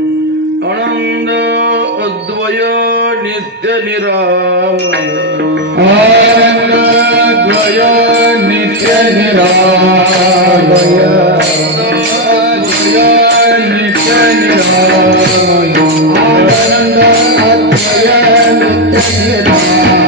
आनंद अद्वय नित्य निरामय आनंद द्वय नित्य निरामय नित्य निरामय आनंद द्वय नित्य निरामय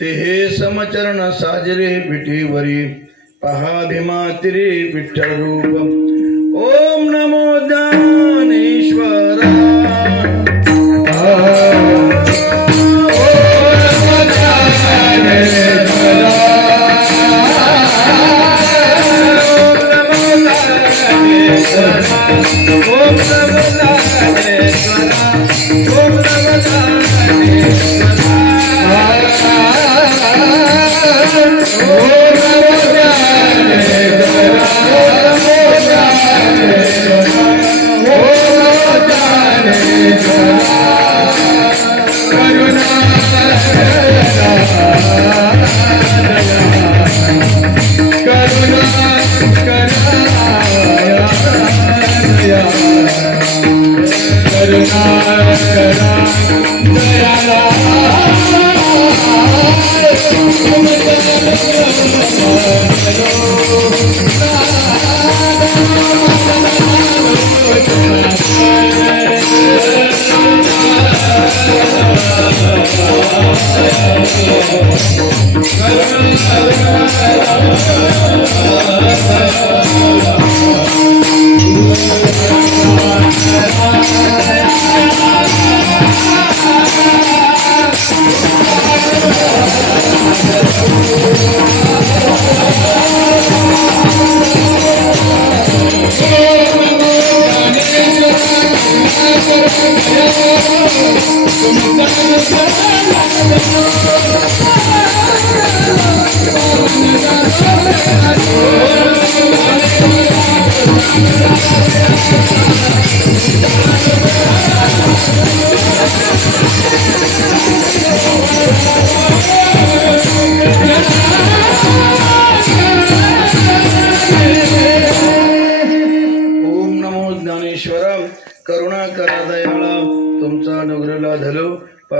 ते हे समचरण साजरे पिठीवरी पहा भीमातिरे विठ्ठल रूप. ओम नमो ज्ञानेश्वरा. Oh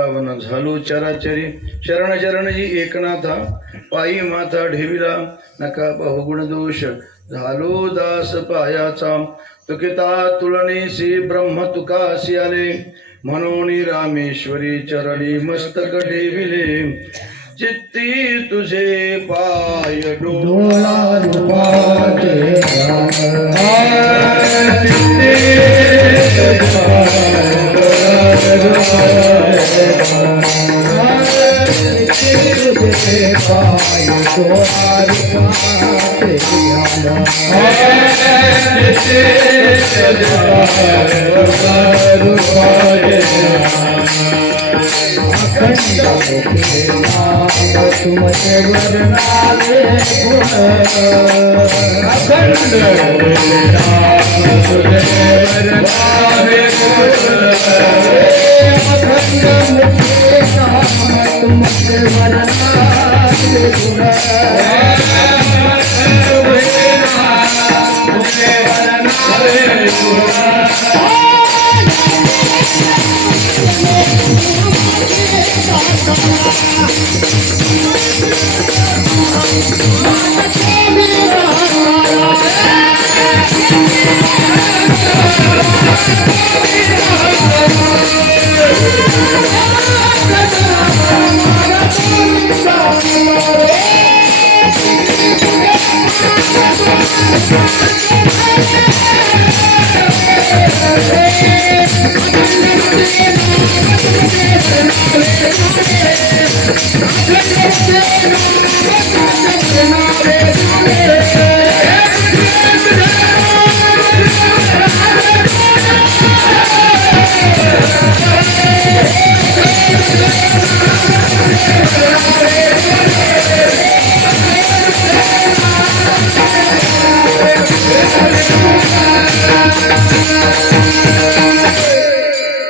पावन झालो चराचरी शरण चरणजी एकनाथा पायी माथा ठेविला नका बहुगुण दोष झालो दास पायाचा तुकिता तुलनेसी ब्रह्म तुकासी आले म्हणून रामेश्वरी चरणी मस्तक ठेविले चित्ती तुझे पाय डोळा रूपाचे तुमचे वर्णाले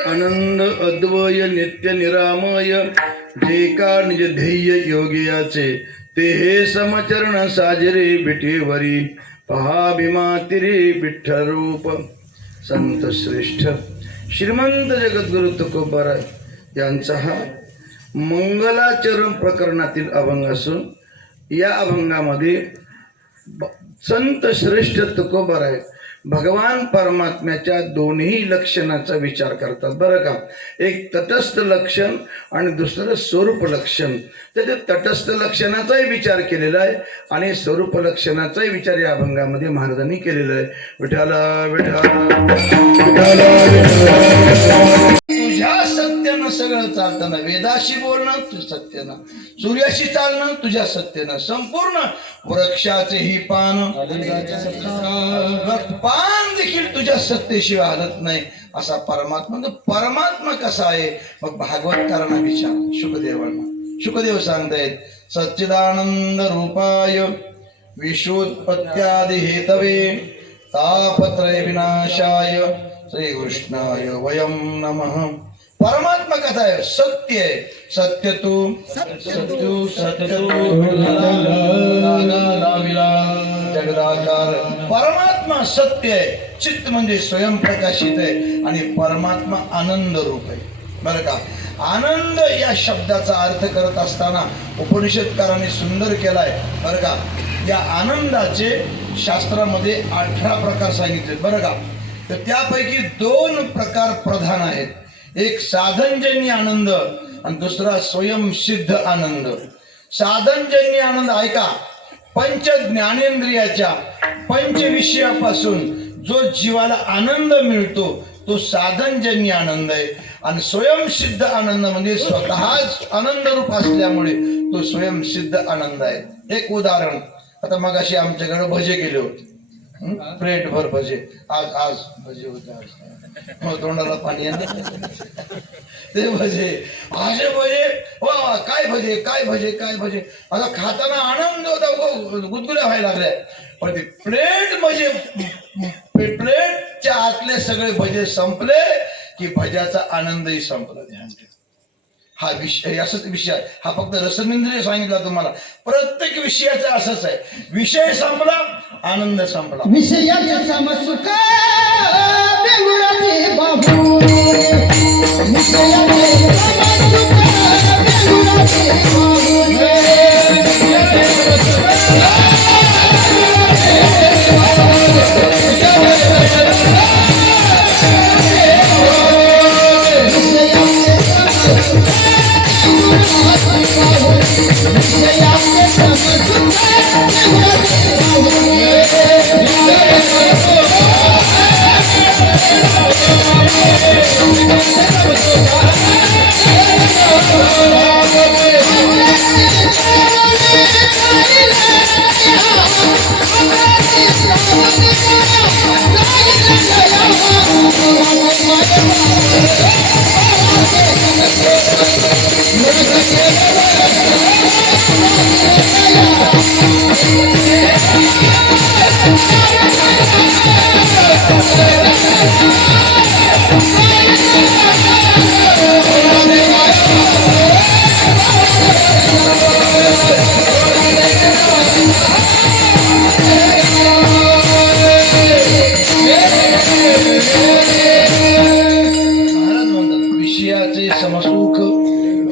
आनंद अद्वय नित्य निरामय जे का निज ध्येय योगियाचे ते हे समचरण साजरे विठेवरी पहा भीमातिरे विठ्ठल रूप संत श्रेष्ठ श्रीमंत जगद्गुरु तुकोबाराय यांचा हा मंगलाचरण प्रकरणातील अभंग असून या अभंगामध्ये संत श्रेष्ठ तुकोबाराय भगवान परमात्म्याच्या दोन्ही लक्षणाचा विचार करतात बरं का. एक तटस्थ लक्षण आणि दुसरं स्वरूप लक्षण. तर ते तटस्थ लक्षणाचाही विचार केलेला आहे आणि स्वरूप लक्षणाचाही विचार या अभंगामध्ये महाराजांनी केलेला आहे. विठाला तुझ्या सत्यानं सगळं चालताना वेदाशी बोलणं तुझ्या सत्यानं सूर्याशी चालणं तुझ्या सत्यानं संपूर्ण वृक्षाचे ही पान पान देखील तुझ्या सत्तेशिवाय हलत नाही असा परमात्मा. परमात्मा कसा आहे मग भागवतकारांना विचार शुकदेव सांगतायत सच्चिदानंद रूपाय विश्वोत्पत्त्यादि हेतवे तापत्रय विनाशाय श्रीकृष्णाय वयम नमः. परमात्मा कथा आहे सत्य आहे. सत्य तू जगदाकार. परमात्मा सत्य आहे. चित्त म्हणजे स्वयंप्रकाशित आहे आणि परमात्मा आनंद रूप आहे बरं का. आनंद या शब्दाचा अर्थ करत असताना उपनिषदकारांनी सुंदर केलाय बरं का. या आनंदाचे शास्त्रामध्ये 18 प्रकार सांगितले बरं का. तर त्यापैकी 2 प्रकार प्रधान आहेत. एक साधनजन्य आनंद आणि दुसरा स्वयंसिद्ध आनंद. साधनजन्य आनंद ऐका. पंच ज्ञानेंद्रियाच्या पंच विषयापासून जो जीवाला आनंद मिळतो तो साधनजन्य आनंद आहे. आणि स्वयंसिद्ध आनंद म्हणजे स्वतःच आनंद रूप असल्यामुळे तो स्वयंसिद्ध आनंद आहे. एक उदाहरण. आता मगाशी आमच्याकडे भजे केले होते प्लेट भर भजे. आज भजे होते मग तोंडाला पाणी ते भजे असे भजे वा काय भजे काय भजे काय भजे. आता खाताना आनंद होता गुदगुल्या व्हायला लागल्या. पण ते प्लेट भजे प्लेटच्या आतले सगळे भजे संपले की भज्याचा आनंदही संपला. ध्यान ठेवा. हा विषय असंच विषय आहे. हा फक्त रसनेंद्रिय सांगितला तुम्हाला. प्रत्येक विषयाचा असंच आहे. विषय संपला आनंद संपला. विषयाचे समसुख बेंगुराचे बाबू महाराज म्हणतात विषयाचे समसुख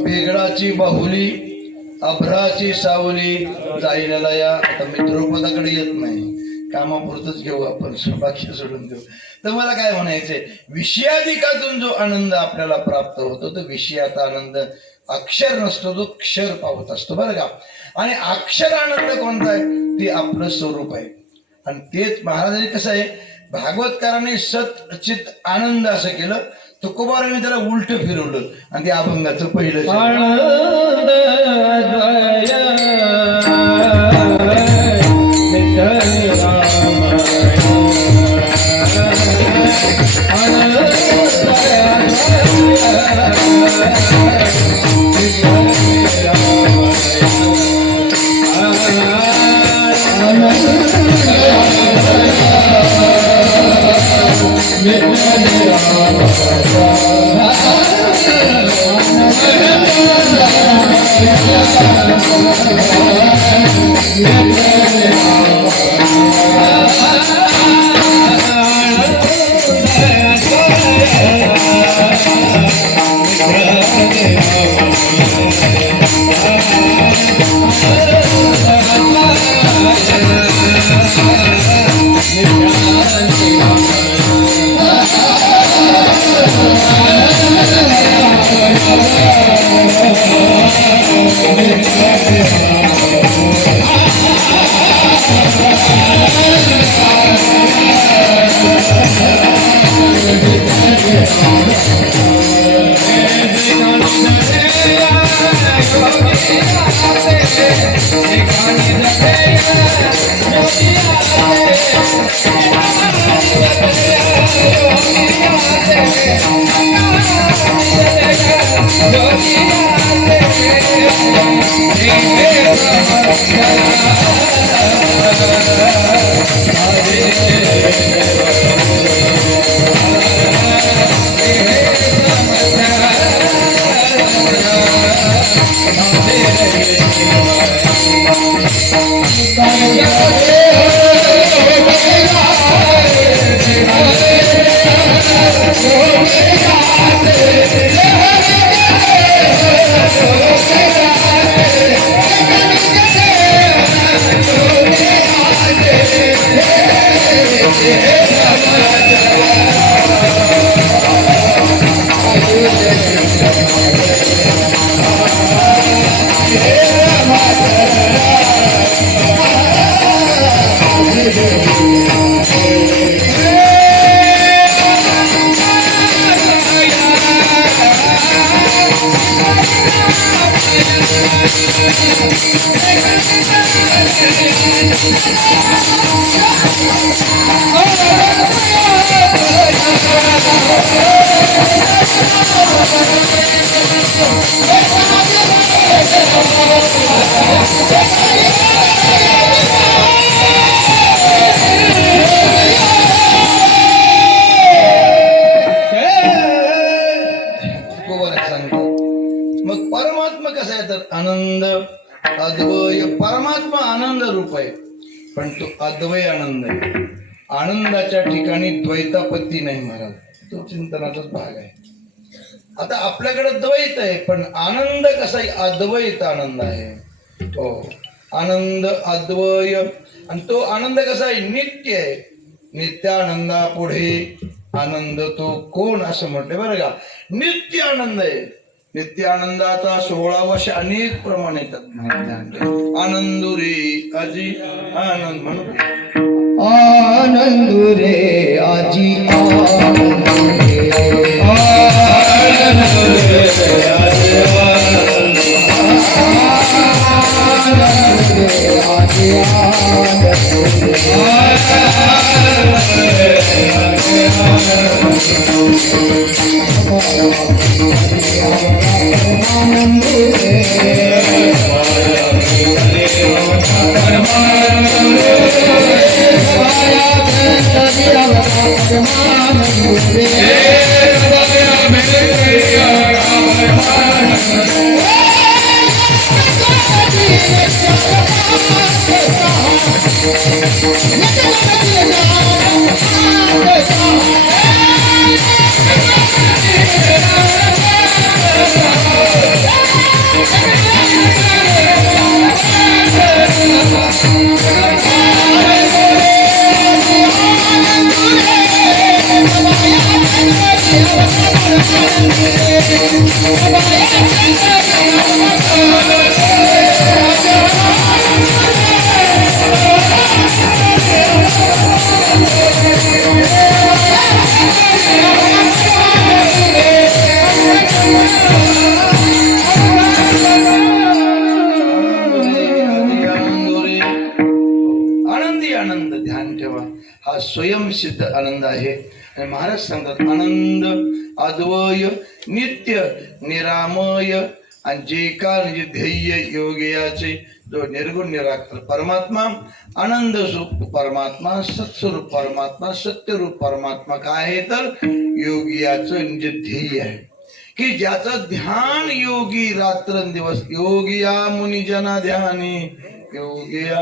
वेगळाची बाहुली अभ्राची सावली जायला या आता मी द्रौपदाकडे येत नाही कामापुरतच घेऊ आपण बाकी सोडून देऊ तर मला काय म्हणायचंय विषयाधिकातून जो आनंद आपल्याला प्राप्त होतो तो विषयाचा आनंद अक्षर नसतो तो क्षर पावत असतो बरं का आणि अक्षर आनंद कोणता आहे ते आपलं स्वरूप आहे आणि तेच महाराजांनी कसं आहे भागवतकाराने सत चित आनंद असं केलं तुकोबाराने त्याला उलट फिरवलं आणि ते अभंगाचं पहिलं आनंद मग परमात्मा कसा आहे तर आनंद अद्वय परमात्मा आनंद रूप आहे पण तो अद्वय आनंद आहे आनंदाच्या ठिकाणी द्वैतापत्ती नाही महाराज तो चिंतनाचाच भाग आहे आता आपल्याकडे द्वैत आहे, पण आनंद कसा आहे? अद्वैत आनंद आहे. हो, आनंद अद्वय. आणि तो आनंद कसा आहे? नित्य आहे. नित्यानंदा पुढे आनंद तो कोण, असं म्हटलं बरं का. नित्य आनंद आहे. नित्य आनंदाचा 16 वर्ष अनेक प्रमाण येतात. आनंद रे अजी आनंद म्हणून आनंद रे आजी आनंद रे आनंद रे आजी आनंद रे आजी आनंद आनंद ध्यान ठेवा. हा स्वयंसिद्ध आनंद आहे. आणि महाराज सांगतात आनंद अद्वय नित्य निरामय. आणि जे काल जे ध्येय योगियाचे जो निर्गुण निराकार परमात्मा, आनंद स्वरूप परमात्मा, सत्स्वरूप परमात्मा, सत्यरूप परमात्मा काय आहे तर योगियाचं जे ध्येय आहे की ज्याचं ध्यान योगी रात्रंदिवस. योगिया मुनिजना ध्यानी योगिया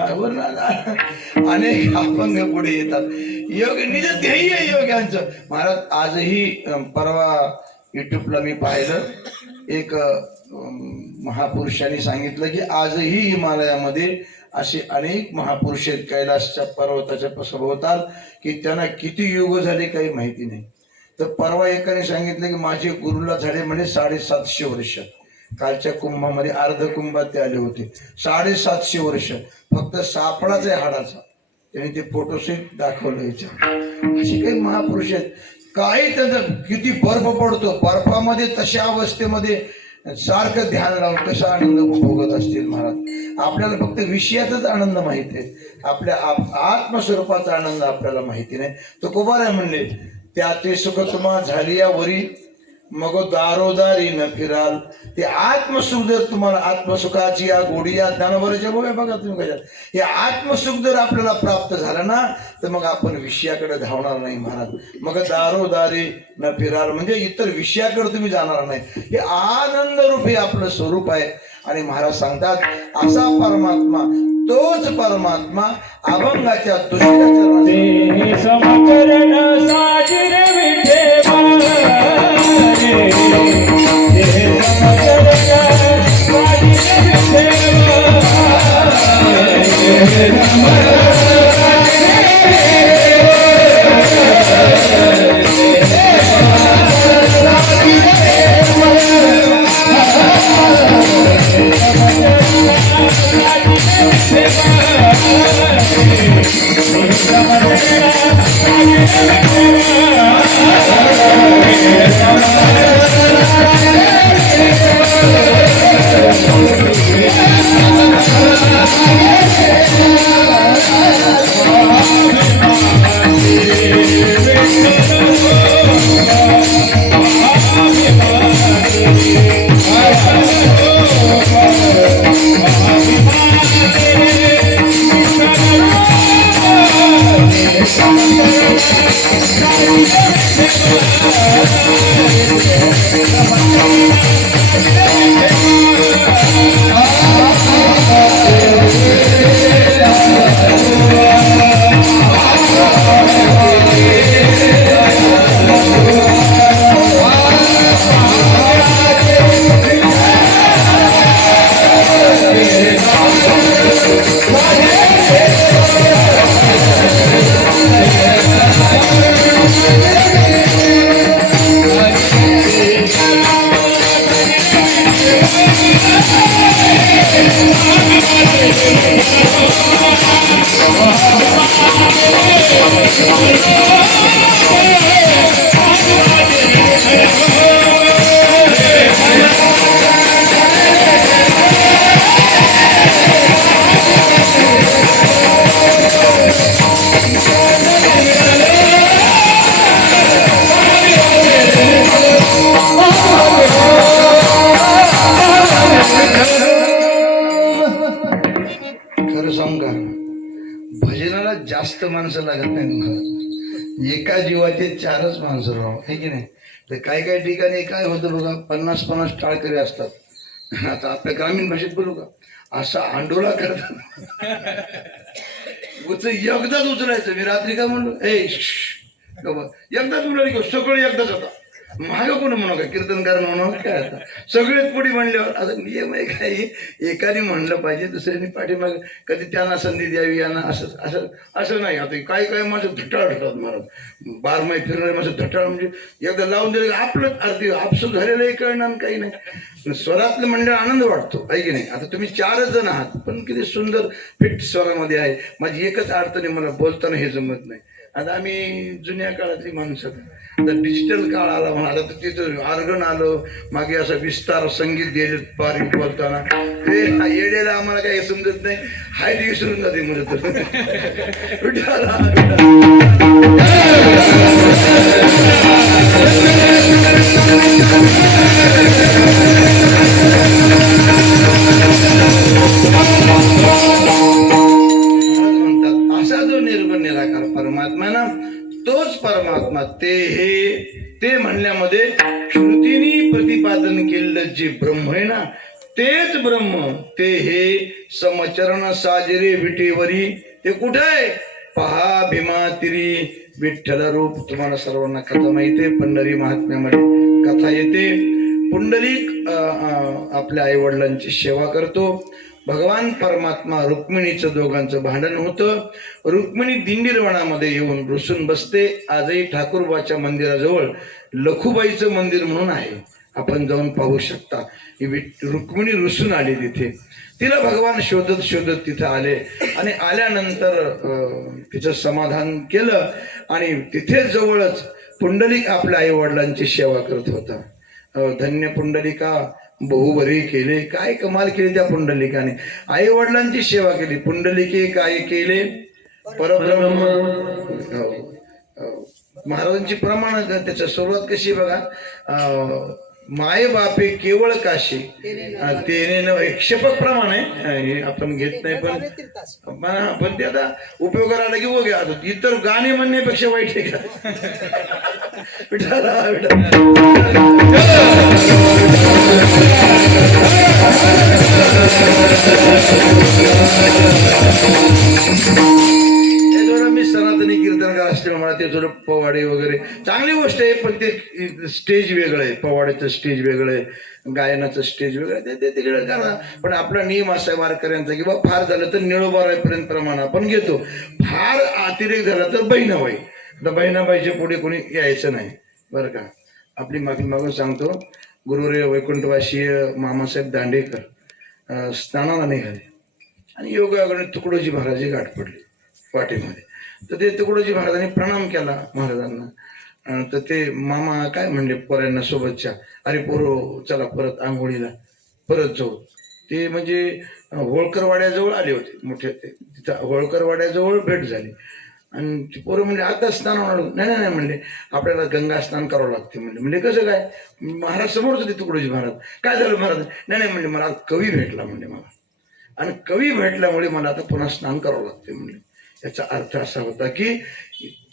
अनेक अपंग पुढे येतात. योग निज ध्येय योग्यांचं. महाराज आजही परवा युट्यूबला मी पाहिलं, एक महापुरुषांनी सांगितलं की आजही हिमालयामध्ये असे अनेक महापुरुष आहेत कैलासच्या पर्वताच्या सभोवताल की त्यांना किती युग झाले काही माहिती नाही. तर परवा एकाने सांगितलं की माझे गुरुला झाले म्हणजे 750 वर्ष. कालच्या कुंभामध्ये अर्ध कुंभात ते आले होते. 750 वर्ष फक्त सापळाच आहे हाडाचा. त्यांनी ते फोटोसहित दाखवलं याच्यावर. असे काही महापुरुष आहेत. काही त्याचं किती बर्फ पडतो, बर्फामध्ये तशा अवस्थेमध्ये सारखं ध्यान लावून कसा आनंद भोगत असतील महाराज. आपल्याला फक्त विषयाचाच आनंद माहिती आहे, आपल्या आत्मस्वरूपाचा आनंद आपल्याला माहिती नाही. तो कुमार म्हणले त्या ते सुख तुम्हा झाली या वरी मग दारोदारी न फिराल. ते आत्मसुख जर तुम्हाला आत्मसुखाची या गोडी या ज्ञानभराच्या बघा बघा तुम्ही कशात हे आत्मसुख जर आपल्याला प्राप्त झालं ना तर मग आपण विषयाकडे धावणार नाही महाराज. मग दारोदारी न फिराल म्हणजे इतर विषयाकडे तुम्ही जाणार नाही. हे आनंद रूपी आपलं स्वरूप आहे. आणि महाराज सांगतात असा परमात्मा, तोच परमात्मा अभंगाच्या तुझ्या समकरण साजिर खरं सांगू का, भजनाला जास्त माणसं लागत नाहीत मला. एका जीवाचे 4च माणसं राव, आहे की नाही. तर काही काही ठिकाणी काय होतं बघा, 50-50 टाळकरी असतात. आता आपल्या ग्रामीण भाषेत बोलू का, असा आंडोला करतात. एकदाच उचलायचं. मी रात्री काय म्हणलो, एकदाच उचलायचं की सगळं एकदाच होता. माग कोण म्हणू का, कीर्तनकार म्हणून काय आता सगळेच पुढे म्हणल्यावर आता नियम आहे काही, एकाने म्हणलं पाहिजे, दुसऱ्याने पाठीमाग. कधी त्यांना संधी द्यावी यांना, असं असं असं नाही. आता काही काही माझं धटाळ होतात महाराज, बारमाही फिरणारे माझं धटाळ. म्हणजे एकदा लावून दिलं आपलं अगदी आपसूक झालेलं कळणार काही नाही. स्वरातलं म्हणल्यावर आनंद वाटतो, आहे की नाही. आता तुम्ही 4च जण आहात, पण किती सुंदर फिट स्वरामध्ये आहे. माझी एकच अडचण आहे, मला बोलताना हे जमत नाही. आता आम्ही जुन्या काळातली माणसं, आता डिजिटल काळ आला म्हणा, आता तिथं ऑर्गन आलं, मागे असं विस्तार संगीत दिले पारी बोलताना. ते येड्याला आम्हाला काही समजत नाही, हाय ते विसरून जाते म्हणत. म्हणतात असा जो निर्गुण निराकार परमात्मा ना, तोच परमात्मा ते म्हणण्यामध्ये श्रुतीने प्रतिपादन केलेलं जे ब्रह्म आहे ना, तेच ब्रह्म. ते हे समचरण साजरे विटेवरी. ते कुठे आहे पहा भीमा तिरी. विठ्ठल रूप तुम्हाला सर्वांना कथा माहिती आहे, पंढरी महात्म्यामध्ये कथा येते. पुंडलिक आपल्या आई वडिलांची सेवा करतो. भगवान परमात्मा रुक्मिणीचं दोघांचं भांडण होतं. रुक्मिणी दिंडीरवनामध्ये येऊन रुसून बसते. आजही ठाकूरबाच्या मंदिराजवळ लखुबाईचं मंदिर म्हणून आहे, आपण जाऊन पाहू शकता. रुक्मिणी रुसून आली तिथे. तिला भगवान शोधत शोधत तिथं आले आणि आल्यानंतर तिचं समाधान केलं. आणि तिथे जवळच पुंडलिक आपल्या आई वडिलांची सेवा करत होता. धन्य पुंडलिका, बहुबरी केले. काय कमाल केली त्या पुंडलिकाने, आई वडिलांची सेवा केली. पुंडलिके काय केले, परब्रह्म. महाराजांची प्रमाण त्याच्या सुरुवात कशी बघा, माय बापे केवळ काशी तेने न. एक शपथ प्रमाण आहे, हे आपण घेत नाही, पण ते आता उपयोग आला की हो घ्या. इतर गाणे म्हणण्यापेक्षा वाईट आहे का. मी सनातनी कीर्तनकार असल्यामुळे मला ते थोडं पवाडे वगैरे चांगली गोष्ट आहे, पण ते स्टेज वेगळं आहे. पवाड्याचं स्टेज वेगळं आहे, गायनाचं स्टेज वेगळं आहे. ते तिकडे करा. पण आपला नियम असा आहे वारकऱ्यांचा की बा फार झालं तर निळोबारायपर्यंत प्रमाण आपण घेतो. फार अतिरेक झाला तर बहिणाबाई. आता बहिणाबाईच्या पुढे कोणी यायचं नाही बरं का. आपली माफी मागून सांगतो. गुरुरे वैकुंठवासीय मामासाहेब दांडेकर स्नानाला निघाले आणि योगाकडे तुकडोजी महाराजी गाठ पडली वाटेमध्ये. तर ते तुकडोजी महाराजांनी प्रणाम केला महाराजांना. तर ते मामा काय म्हणले पोरांना सोबतच्या, अरे पोरो चला परत आंघोळीला परत जाऊ. ते म्हणजे होळकरवाड्याजवळ आले होते मोठे, तिथं होळकरवाड्याजवळ भेट झाली. आणि ती पोरं म्हणजे आता स्नान होणार. नाही नाही म्हणले, आपल्याला गंगा स्नान करावं लागते म्हणले. म्हणजे कसं काय, महाराज समोरच होते तुकडोजी महाराज. काय झालं महाराज, नाही म्हणले मला कवी भेटला म्हणले मला, आणि कवी भेटल्यामुळे मला आता पुन्हा स्नान करावं लागते म्हणले. याचा अर्थ असा होता की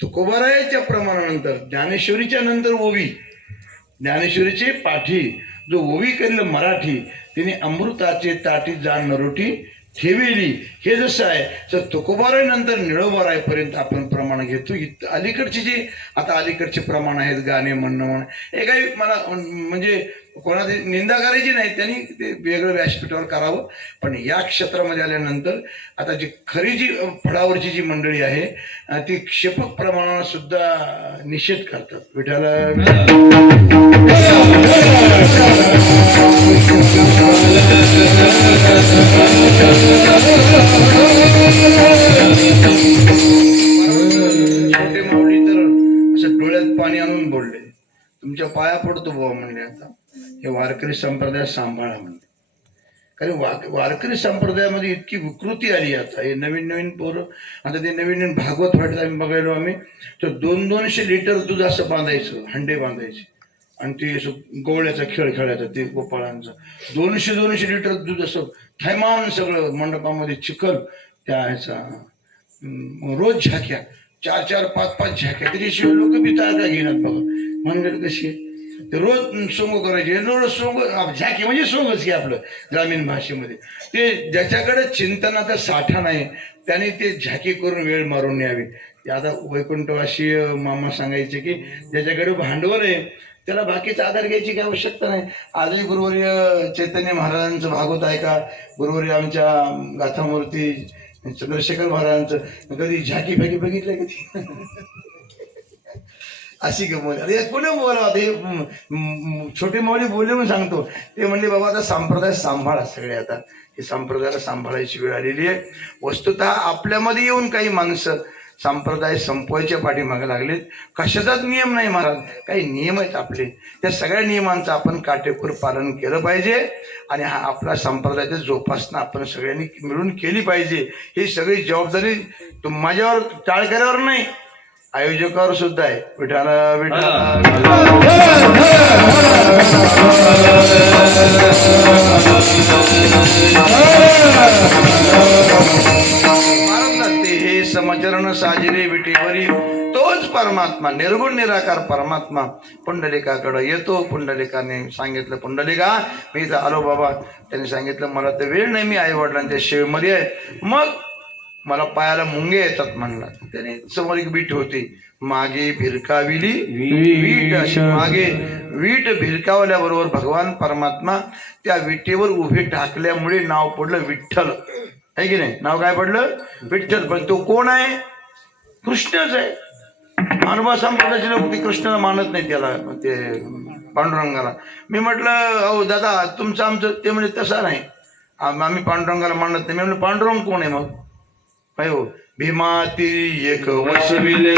तुकोबारायाच्या प्रमाणानंतर ज्ञानेश्वरीच्या नंतर ओवी, ज्ञानेश्वरीचे पाठी जो ओवी केलेलं मराठी, तिने अमृताचे ताटी जाण नरोटी ठेवेली. हे जसं आहे तर तुकोबारायनंतर निळोबारायपर्यंत आपण प्रमाण घेतो. अलीकडचे जे आता अलीकडचे प्रमाण आहेत गाणे म्हणणं हे काही मला म्हणजे कोणाची निंदा करायची नाही, त्यांनी ते वेगळं व्यासपीठावर करावं. पण या क्षेत्रामध्ये आल्यानंतर आता जी खरी जी फळावरची जी मंडळी आहे ती क्षेपक प्रमाणावर सुद्धा निषेध करतात. विठाला छोटे माऊली तर असं डोळ्यात पाणी आणून बोलले, तुमच्या पाया पडतो बाबा म्हणले, आता हे वारकरी संप्रदाय सांभाळा म्हणले. कारण वारकरी संप्रदायामध्ये इतकी विकृती आली आता. हे नवीन नवीन पोरं, आता ते नवीन नवीन भागवत वाटत आम्ही बघायलो आम्ही, तर 200-200 लिटर दूध असं बांधायचं, हंडे बांधायचे, आणि ते असं गोवळ्याचा खेळ खेळायचा, ते गोपाळांचा 200-200 लिटर दूध असं थैमान सगळं मंडपामध्ये चिखल त्या ह्याचा. रोज झाक्या 4-4, 5-5 झाक्या, त्याच्याशिवाय लोक बी तारखा घेणार बघा. म्हणलं कशी ते रोज सोंग करायचे, रोज सोंग. झाकी म्हणजे सोंगच की आपलं ग्रामीण भाषेमध्ये. ते ज्याच्याकडे चिंतनाचा साठा नाही त्याने ते झाकी करून वेळ मारून यावी. आता वैकुंठवासी मामा सांगायचे की ज्याच्याकडे भांडवल आहे त्याला बाकीचा आधार घ्यायची काही आवश्यकता नाही. आजही गुरुवर्य चैतन्य महाराजांचं भागवत आहे का, गुरुवर्य आमच्या गाथामूर्ती चंद्रशेखर महाराजांचं कधी झाकी फाकी बघितलं कधी? अशी गमत. अरे कोणी बोला, ते छोटे माऊली बोलले म्हणून सांगतो. ते म्हणले बाबा आता संप्रदाय सांभाळा सगळे, आता हे संप्रदायाला सांभाळायची वेळ आलेली आहे. वस्तुतः आपल्यामध्ये येऊन काही माणसं संप्रदाय संपवायच्या पाठीमागे लागलेत. कशाचाच नियम नाही महाराज, काही नियम आहेत आपले. त्या सगळ्या नियमांचं आपण काटेकोर पालन केलं पाहिजे, आणि हा आपला संप्रदायाचा जोपासना आपण सगळ्यांनी मिळून केली पाहिजे. ही सगळी जबाबदारी माझ्यावर, टाळकऱ्यावर नाही, आयोजकावर सुद्धा आहे. विठाला विठाला हे समचरण साजिरे विटेवरी तोच परमात्मा, निर्गुण निराकार परमात्मा पुंडलिकाकडे येतो. पुंडलिकाने सांगितलं, पुंडलिका मी इथं आलो बाबा. त्यांनी सांगितलं मला तर वेळ नाही, मी आई वडिलांच्या शेवेमध्ये आहे. मग मला पायाला मुंगे येतात म्हणला. त्याने समोर एक वीट होती, मागे भिरकाविली वीट. अशी मागे वीट भिरकावल्याबरोबर भगवान परमात्मा त्या विटेवर उभे टाकल्यामुळे नाव पडलं विठ्ठल, आहे की नाही? नाव काय पडलं? विठ्ठल. पण तो कोण आहे? कृष्णच आहे. मानवा संप्रदायाचे लोक ते कृष्णाला मानत नाही, त्याला ते पांडुरंगाला. मी म्हटलं अहो दादा तुमचं आमचं, ते म्हणजे तसं नाही, आम्ही पांडुरंगाला मानत नाही. मी म्हटलं पांडुरंग कोण आहे मग? काय हो? भीमाती एक वसविले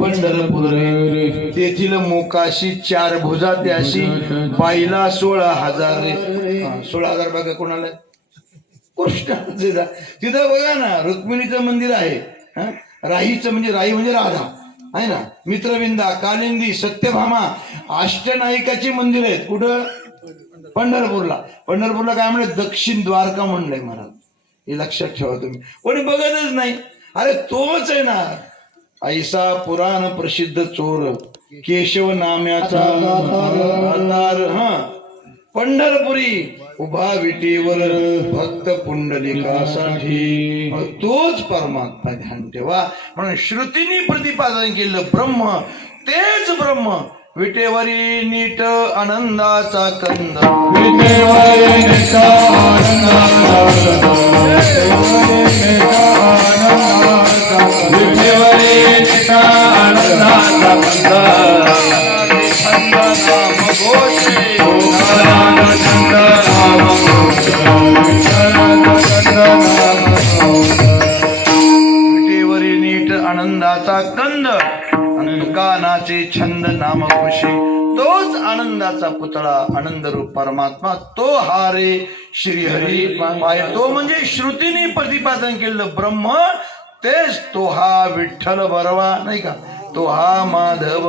पंढरपूर तेथील मोकाशी 4 भुजा त्याशी बाईला 16,000 रे. 16,000 बघा कोणाला? कृष्णाचं. तिथं बघा ना रुक्मिणीचं मंदिर आहे, राहीचं म्हणजे राही म्हणजे राधा आहे ना, मित्रविंदा, कालिंदी, सत्यभामा, अष्टनायिकाची मंदिर आहेत. कुठं? पंढरपूरला. पंढरपूरला काय म्हणले? दक्षिण द्वारका म्हणलंय महाराज. हे लक्षात ठेवा तुम्ही. कोणी बघतच नाही. अरे तोच आहे ना, ऐसा पुराण प्रसिद्ध चोर केशव नाम्याचा अवतार. पंढरपुरी उभा विटेवर भक्त पुंडलिकासाठी. तोच परमात्मा ध्यान ठेवा. म्हणून श्रुतीने प्रतिपादन केलं ब्रह्म तेच ब्रह्म. विटेवरी नीट आनंदाचा कंद, विटेवरी नीट विटेवरी नीट आनंदाचा कंद, कानाचे छंद नाम खुशी. तोच आनंदाचा पुतळा आनंद रूप परमात्मा, तो हा रे श्रीहरी पाय. तो म्हणजे श्रुतीने प्रतिपादन केलेलं ब्रह्म तेच तो हा विठ्ठल बरवा, नाही का? तो हा माधव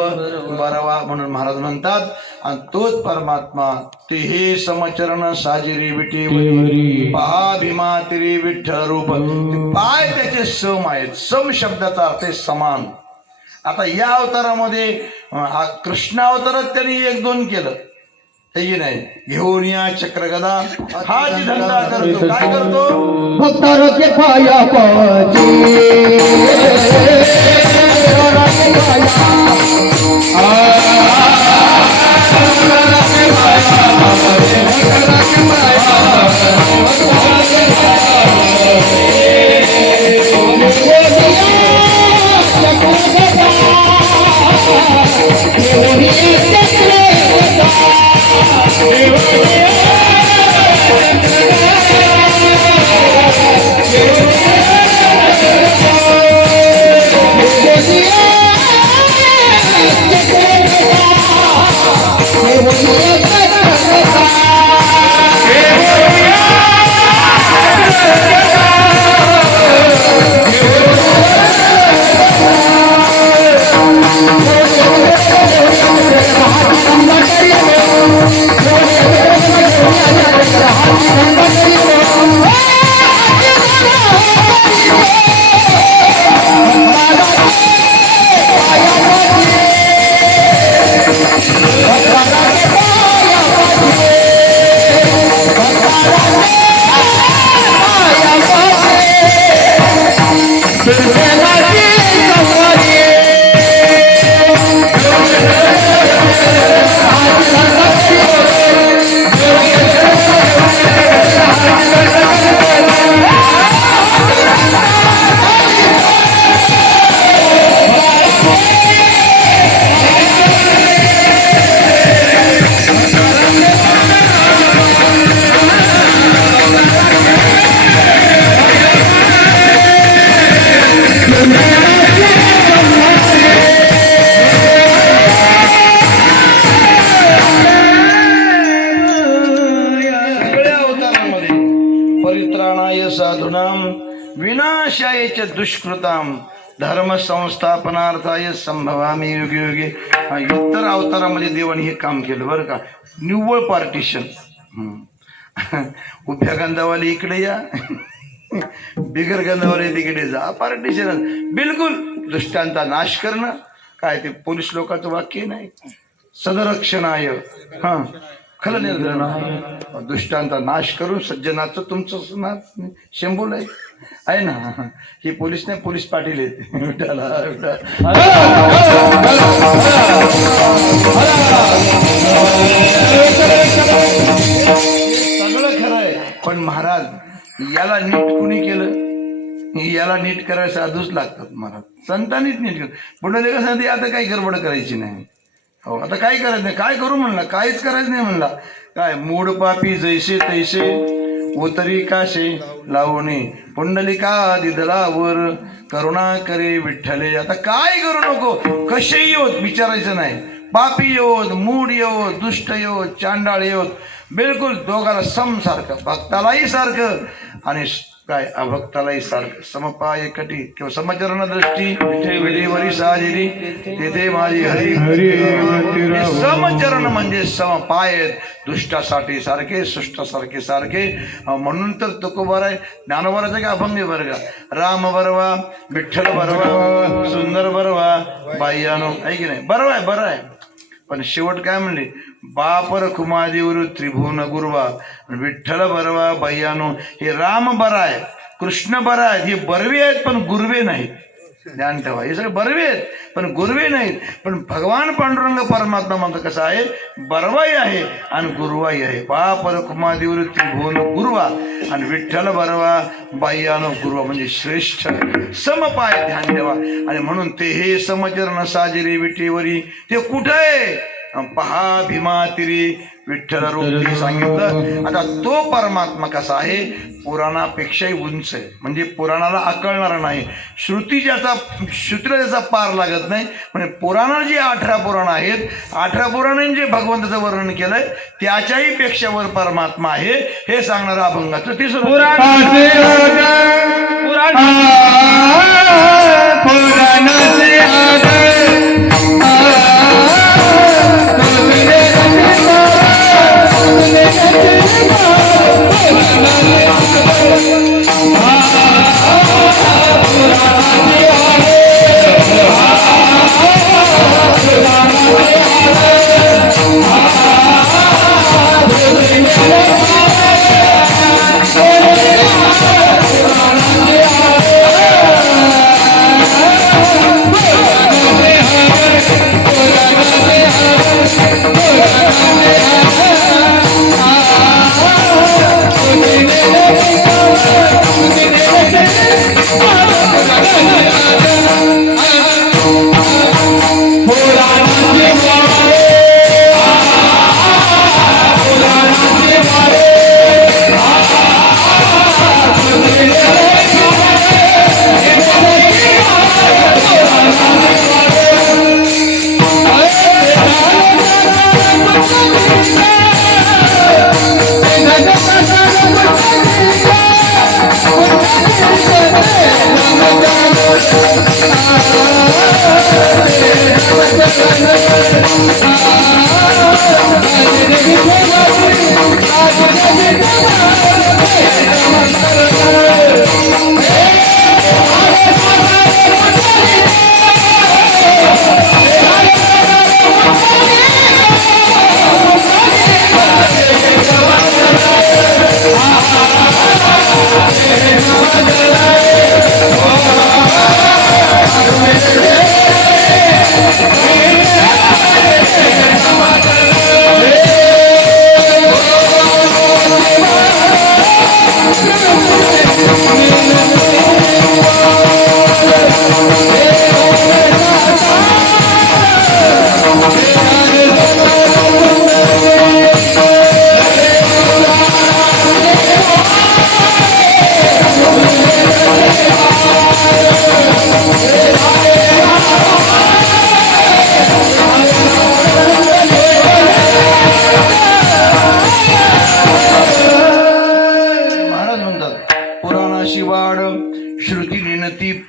बरवा म्हणून महाराज म्हणतात. आणि तोच परमात्मा ते हे समचरण साजिरी विटेवरी पहा भीमा तिरी विठ्ठल रूप. पाय त्याचे सम आहेत. सम शब्दाचा अर्थ आहे समान. आता या अवतारामध्ये कृष्ण अवतारात त्यांनी 1-2 केलं हे की नाही. घेऊन या चक्रगदा हाच धंदा करतो. काय करतो? भक्तांचे पाया पाची साधूनाम विनाशाय च दुष्कृताम धर्म संस्थापनार्थाय संभवामी युगे युगे. इतर अवतारामध्ये देवाने हे काम केलं बरं का. निव्वळ पार्टिशन. उभ्या गंधावाले इकडे या, बिगर गंधावाले तिकडे जा. पार्टिशन बिलकुल. दुष्टांचा नाश करणं. काय ते पोलीस लोकांचं वाक्य नाही. सदरक्षणाय खल निर्धन दुष्टांचा नाश करून सज्जनाचं तुमचं शेंबूल आहे ना. हे पोलीस नाही, पोलीस पाटील आहेत. विठाला सगळं खरं आहे. पण महाराज याला नीट कुणी केलं? याला नीट करायला साधूच लागतात महाराज. संतांनीच नीट केलं. पुढे कसं आता काही गडबड करायची नाही. हो आता काय करायचं नाही. काय करू म्हणला? काहीच करायचं नाही म्हणला. काय मूड पापी जैसे तैसे उतरी काशे लावणे पुंडलिका दिदलावर करुणा करे विठ्ठले. आता काय करू नको. कसे येऊत विचारायचं नाही. पापी येऊत, मूड येऊत, दुष्ट येऊत, चांडाळ येऊत, बिलकुल दोघाला सम सारखं. भक्तालाही सारखं आणि काय अभक्तालाही सारखं. समपाय कटी किंवा समचरण दृष्टी विधीवरी साजिरी तेथे माझी हरी. समचरण म्हणजे समपाय आहेत. दुष्टासाठी सारखे, सुष्टासारखे सारखे. म्हणून तर तुकोबार आहे. ज्ञानोबाराचं का अभंग बरं का. राम बरवा, विठ्ठल बरवा, सुंदर बरवा, बाह्यानो. आहे की नाही? बरं आहे, बरं आहे. पण शेवट काय म्हणले? बापर कुमादेवर त्रिभुवन गुरवा, विठ्ठल बरवा बाह्यानो. हे राम बरा आहे, कृष्ण बरा आहे. हे बरवे आहेत पण गुरवे नाहीत. ध्यान ठेवा. हे सगळे बरवे आहेत पण गुरवे नाहीत. पण भगवान पांडुरंग परमात्मा म्हणतो कसं आहे? बरवाई आहे आणि गुरुवाई आहे. बापर कुमादेवर त्रिभुवन गुरवा आणि विठ्ठल बरवा बाह्यानो गुरुवा म्हणजे श्रेष्ठ समपाय. ध्यान ठेवा. आणि म्हणून ते हे समचरण साजिरी विटेवरी ते कुठं आहे? पहा भीमा तिरी विठ्ठल रूप सांगितलं. आता तो परमात्मा कसा आहे? पुराणापेक्षाही उंच आहे. म्हणजे पुराणाला आकळणारा नाही. श्रुतीला ज्याचा पार लागत नाही. म्हणजे पुराण जी 18 पुराण आहेत, 18 पुराणांनी जे भगवंताचं वर्णन केलंय त्याच्याही पेक्षा वर परमात्मा आहे हे सांगणारा अभंगाचं तिसरं पुराण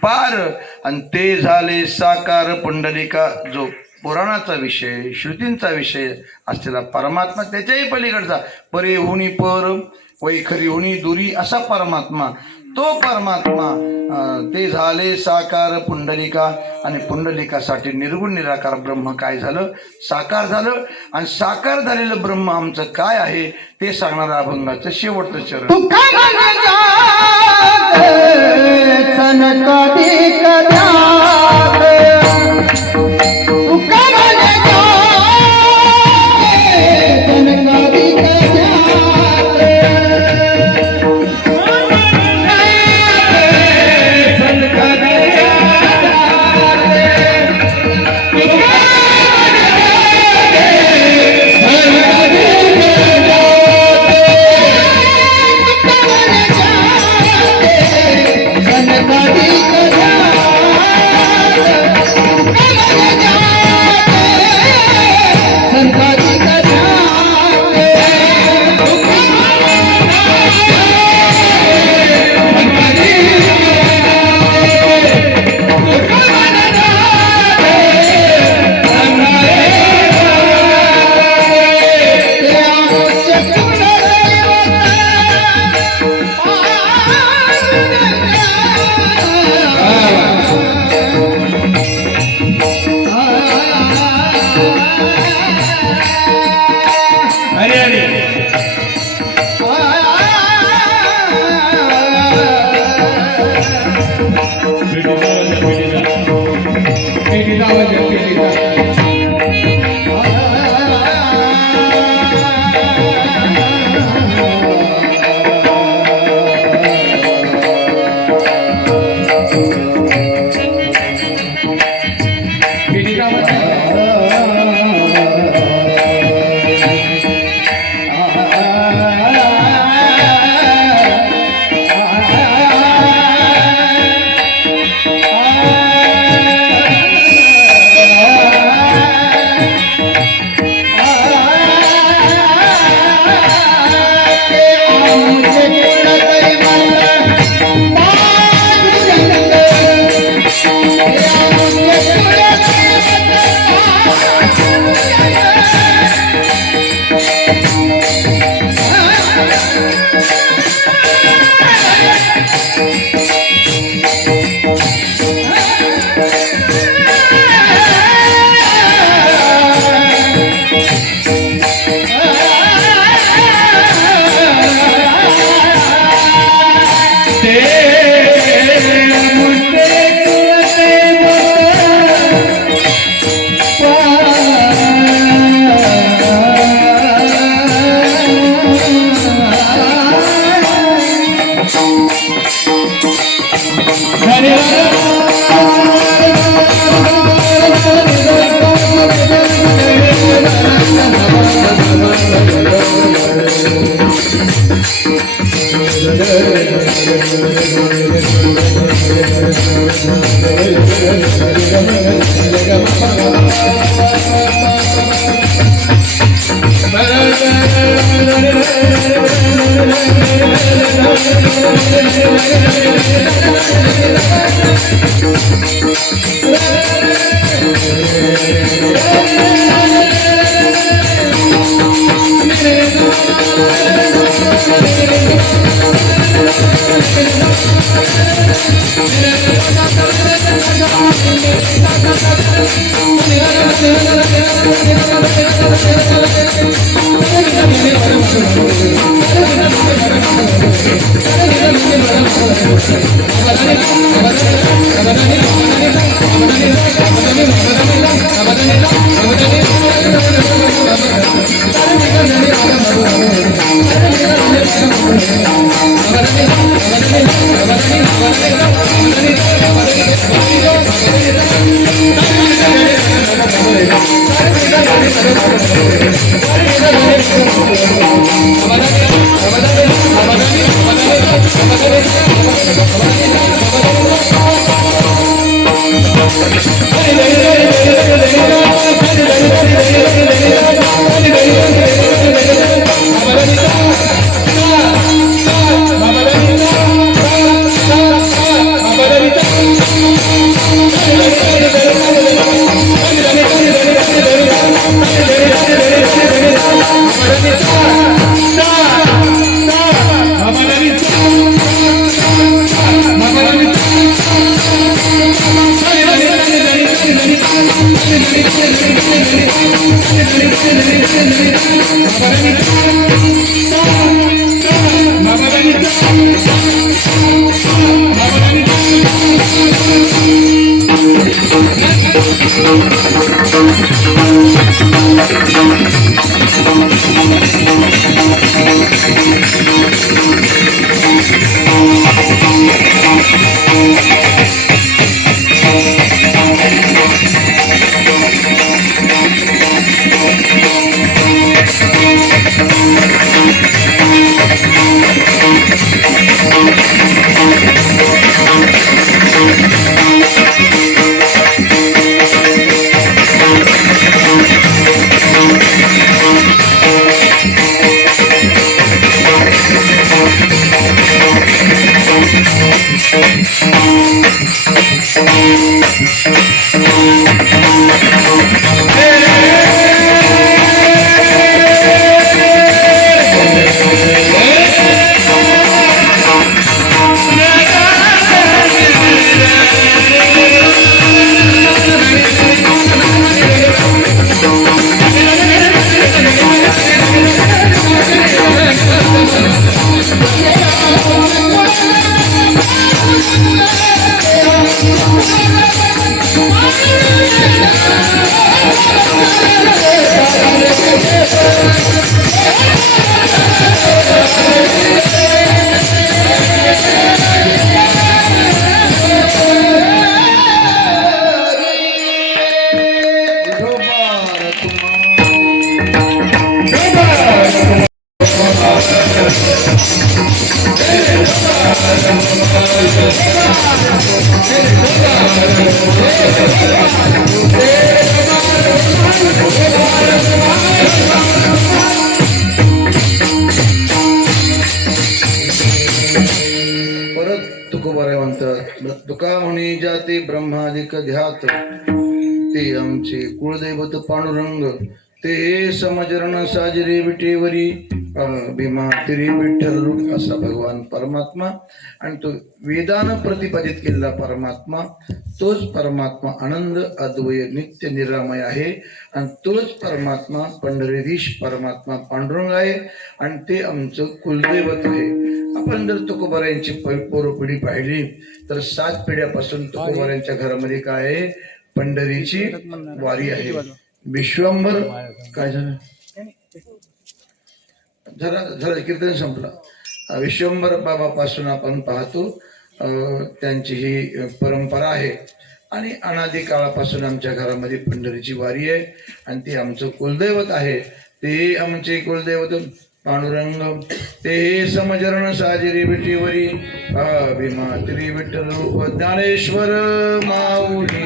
पार आणि ते झाले साकार पुंडलिका. जो पुराणाचा विषय श्रुतींचा विषय असलेला परमात्मा, त्याच्याही पलीकडचा परे हुनी पर वैखरी हुनी दुरी असा परमात्मा, तो परमात्मा ते झाले साकार पुंडलिका. आणि पुंडलिकासाठी निर्गुण निराकार ब्रह्म काय झालं, साकार झालं. आणि साकार झालेलं ब्रह्म आमचं काय आहे ते सांगणारं अभंगाचं शेवटचं चरण. Thank you. परत तुकोबाराय म्हणतात, तुका म्हणी जाती ब्रह्मादिक ध्यात, ते आमचे कुळदैवत पांडुरंग, ते समजरण साजरे विटेवरी, भीमा तिरी विठ्ठल रूप असा भगवान परमात्मा. आणि तो वेदानं प्रतिपादित केलेला परमात्मा, तोच परमात्मा आनंद अद्वय नित्य निरामय आहे. आणि तोच परमात्मा पंढरीधीश परमात्मा पांडुरंग आहे. आणि ते आमचं कुलदैवत आहे. आपण जर तुकोबारायांची पिढी पाहिली तर 7 पिढ्यापासून तुकोबारायांच्या घरामध्ये काय आहे, पंढरीची वारी आहे. विश्वंभर काय झालं, जरा कीर्तन संपलं. विश्वंभर बाबापासून आपण पाहतो त्यांची ही परंपरा आहे. आणि अनादी काळापासून आमच्या घरामध्ये पंढरीची वारी आहे. आणि ते आमचं कुलदैवत आहे. ते आमचे कुलदैवत पांडुरंग, ते समजरण साजरी विटीवरी, भीमा तिरी विठ्ठल रूप ज्ञानेश्वर माऊली.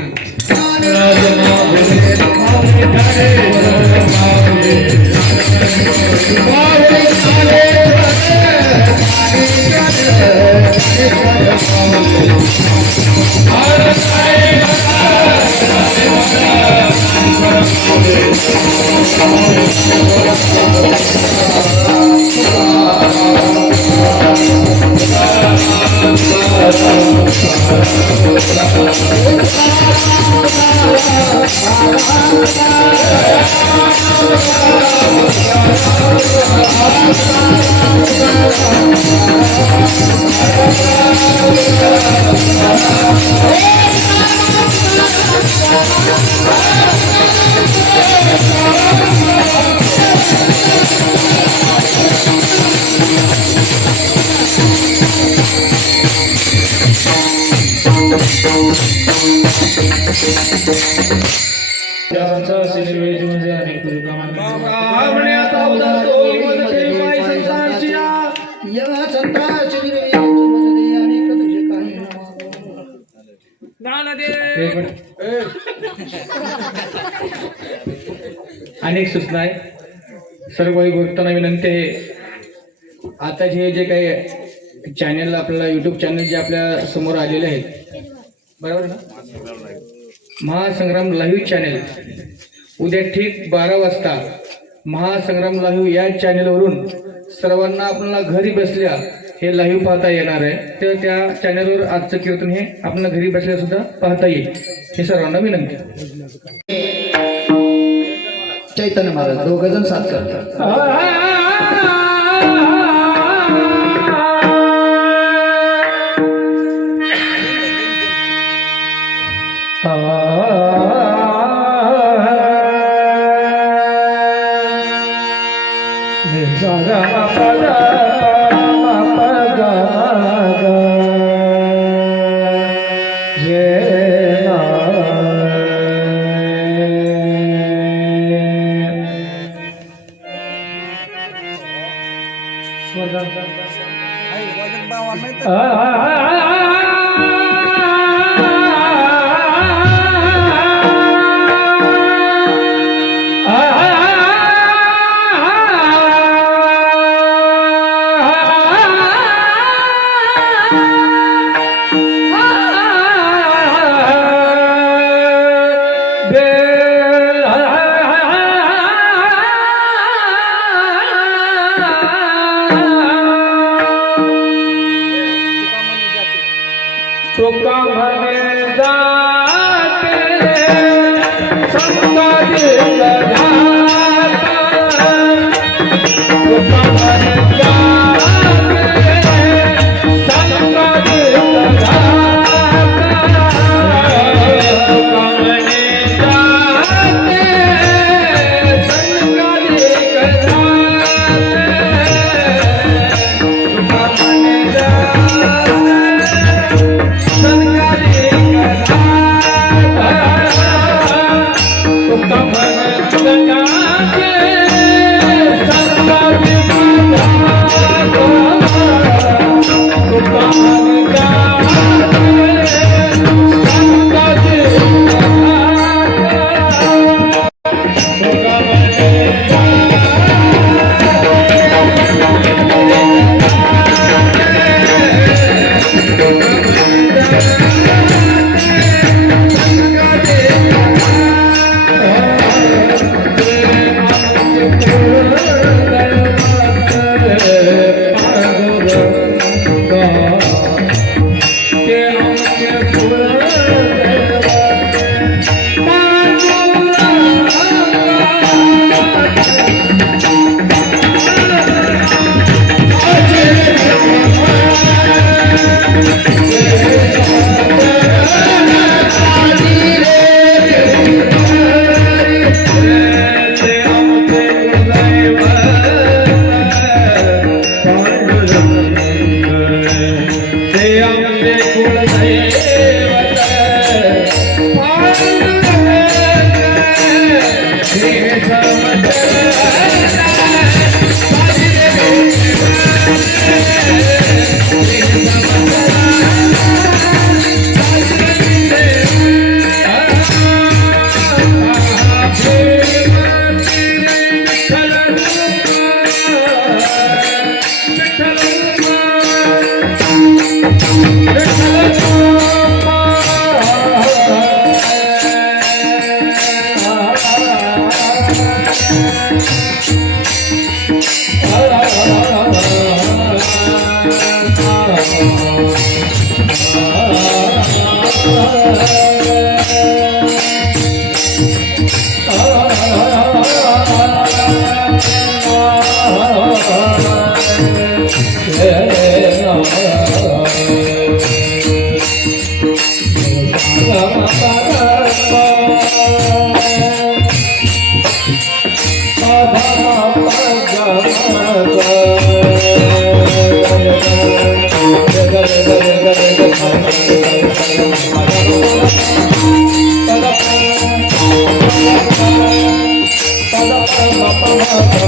या संताची विनय मजले अनेक तुझे काही अनेक सूचना आहे. सर्व भक्तांना विनंती आहे, आता जे काही चॅनल आपल्याला यूट्यूब चॅनल जे आपल्या समोर आलेले आहेत, बरोबर ना, महासंग्राम लाईव्ह चॅनल उद्या ठीक 12 वाजता महासंग्राम लाईव्ह या चॅनलवरून सर्वांना आपल्याला घरी बसल्या हे लाईव्ह पाहता येणार आहे. तर त्या चॅनलवर आजचं कीर्तन हे आपल्याला घरी बसल्या सुद्धा पाहता येईल, हे सर्वांना विनंती. चैतन्य महाराज 2 जण साथ करतात. Come on, Thank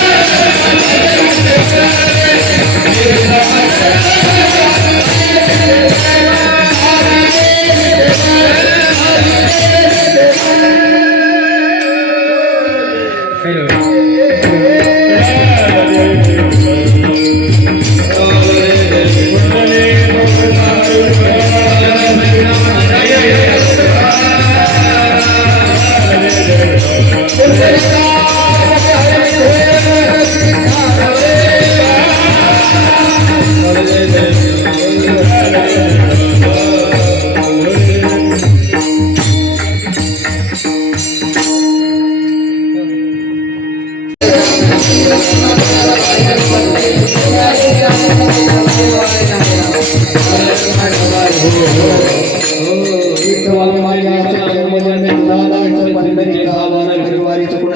you.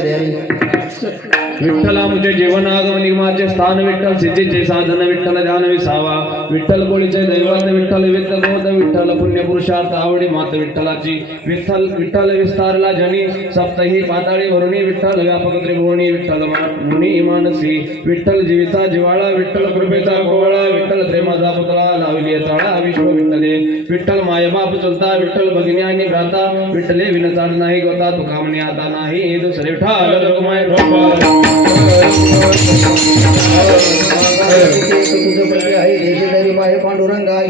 द्यावी विठ्ठला मुझे जीवन आगम निगमाचे स्थान विठ्ठल सिद्धीचे साधन विठ्ठल ध्यान विसावा विठ्ठल कोळीचे दैवत विठ्ठल विद्ध बोध विठ्ठल पुण्य पुरुषार्थ आवडी मात विठ्ठलाची विठ्ठल विठ्ठल विस्तारला जनी सप्तही पाताळी वरुणी विठ्ठल व्यापक त्रिभुवनी विठ्ठल मुनी मानसी विठ्ठल जीविता जिवाळा विठ्ठल कृपेचा कोवळा विठ्ठल प्रेमाचा पुतळा लावली तळा विश्व विठ्ठले विठ्ठल मायबाप चुलता विठ्ठल भगिनी आणि भ्राता विठ्ठले विनचाड नाही गोता तू कामणी आता नाही दुसरे विठ्ठल रघुमाय तुझं पती आहे देशधारी माय पांडुरंगा